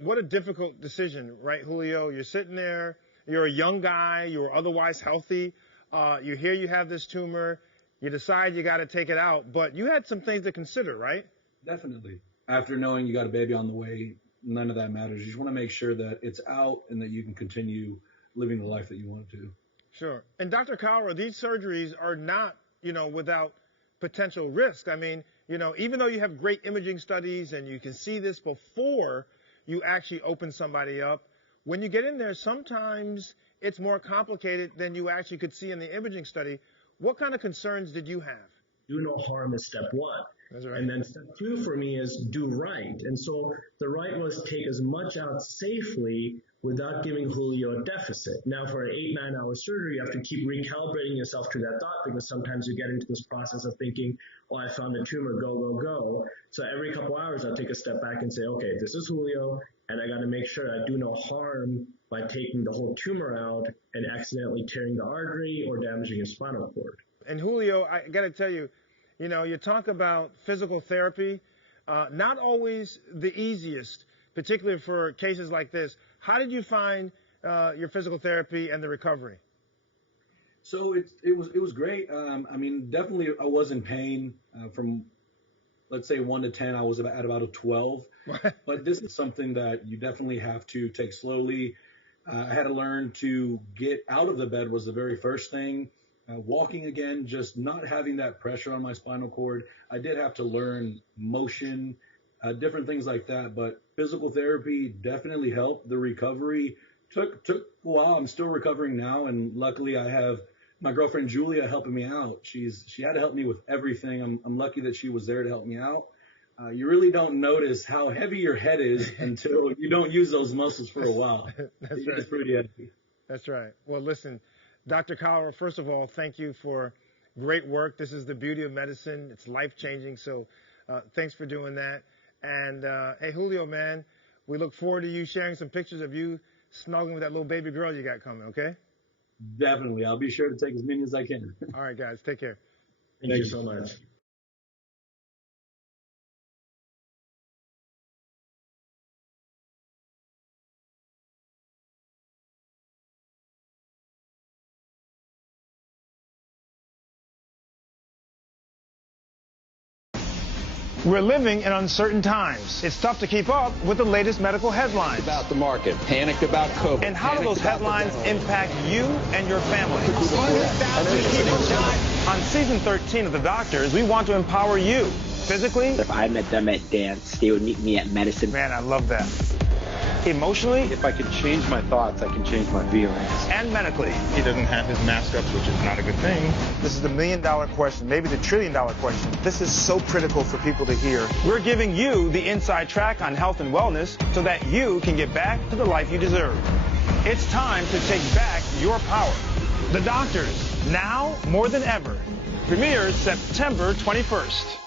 What a difficult decision, right, Julio? You're sitting there, you're a young guy, you're otherwise healthy. You hear you have this tumor, you decide you got to take it out, but you had some things to consider, right? Definitely. After knowing you got a baby on the way, none of that matters. You just want to make sure that it's out and that you can continue living the life that you want to. Sure. And Dr. Kalra, these surgeries are not, without potential risk. I mean, even though you have great imaging studies and you can see this before you actually open somebody up, when you get in there, sometimes it's more complicated than you actually could see in the imaging study. What kind of concerns did you have? Do no harm is step one. That's right. And then step two for me is do right. And so the right was take as much out safely without giving Julio a deficit. Now, for an 8-9 hour surgery, you have to keep recalibrating yourself to that thought, because sometimes you get into this process of thinking, oh, I found a tumor, go, go, go. So every couple hours, I'll take a step back and say, okay, this is Julio, and I got to make sure I do no harm by taking the whole tumor out and accidentally tearing the artery or damaging his spinal cord. And Julio, I got to tell you, you talk about physical therapy, not always the easiest, particularly for cases like this. How did you find your physical therapy and the recovery? So it was great. I mean, definitely I was in pain from, let's say 1 to 10. I was at about a 12. But this is something that you definitely have to take slowly. I had to learn to get out of the bed was the very first thing. Walking again, just not having that pressure on my spinal cord. I did have to learn motion, different things like that. But physical therapy definitely helped. The recovery took a while. I'm still recovering now, and luckily I have my girlfriend Julia helping me out. She had to help me with everything. I'm lucky that she was there to help me out. You really don't notice how heavy your head is until you don't use those muscles for a while. It's pretty heavy. That's right. Well, listen, Dr. Kalra, first of all, thank you for great work. This is the beauty of medicine. It's life-changing, so thanks for doing that. And, hey, Julio, man, we look forward to you sharing some pictures of you snuggling with that little baby girl you got coming, okay? Definitely. I'll be sure to take as many as I can. All right, guys. Take care. Thank you so much. We're living in uncertain times. It's tough to keep up with the latest medical headlines. About the market, panicked about COVID. And how do those headlines impact you and your family? On season 13 of The Doctors, we want to empower you physically. If I met them at dance, they would meet me at medicine. Man, I love that. Emotionally. If I can change my thoughts, I can change my feelings. And medically. He doesn't have his mask up, which is not a good thing. This is the $1 million question, maybe the $1 trillion question. This is so critical for people to hear. We're giving you the inside track on health and wellness so that you can get back to the life you deserve. It's time to take back your power. The Doctors, now more than ever. Premieres September 21st.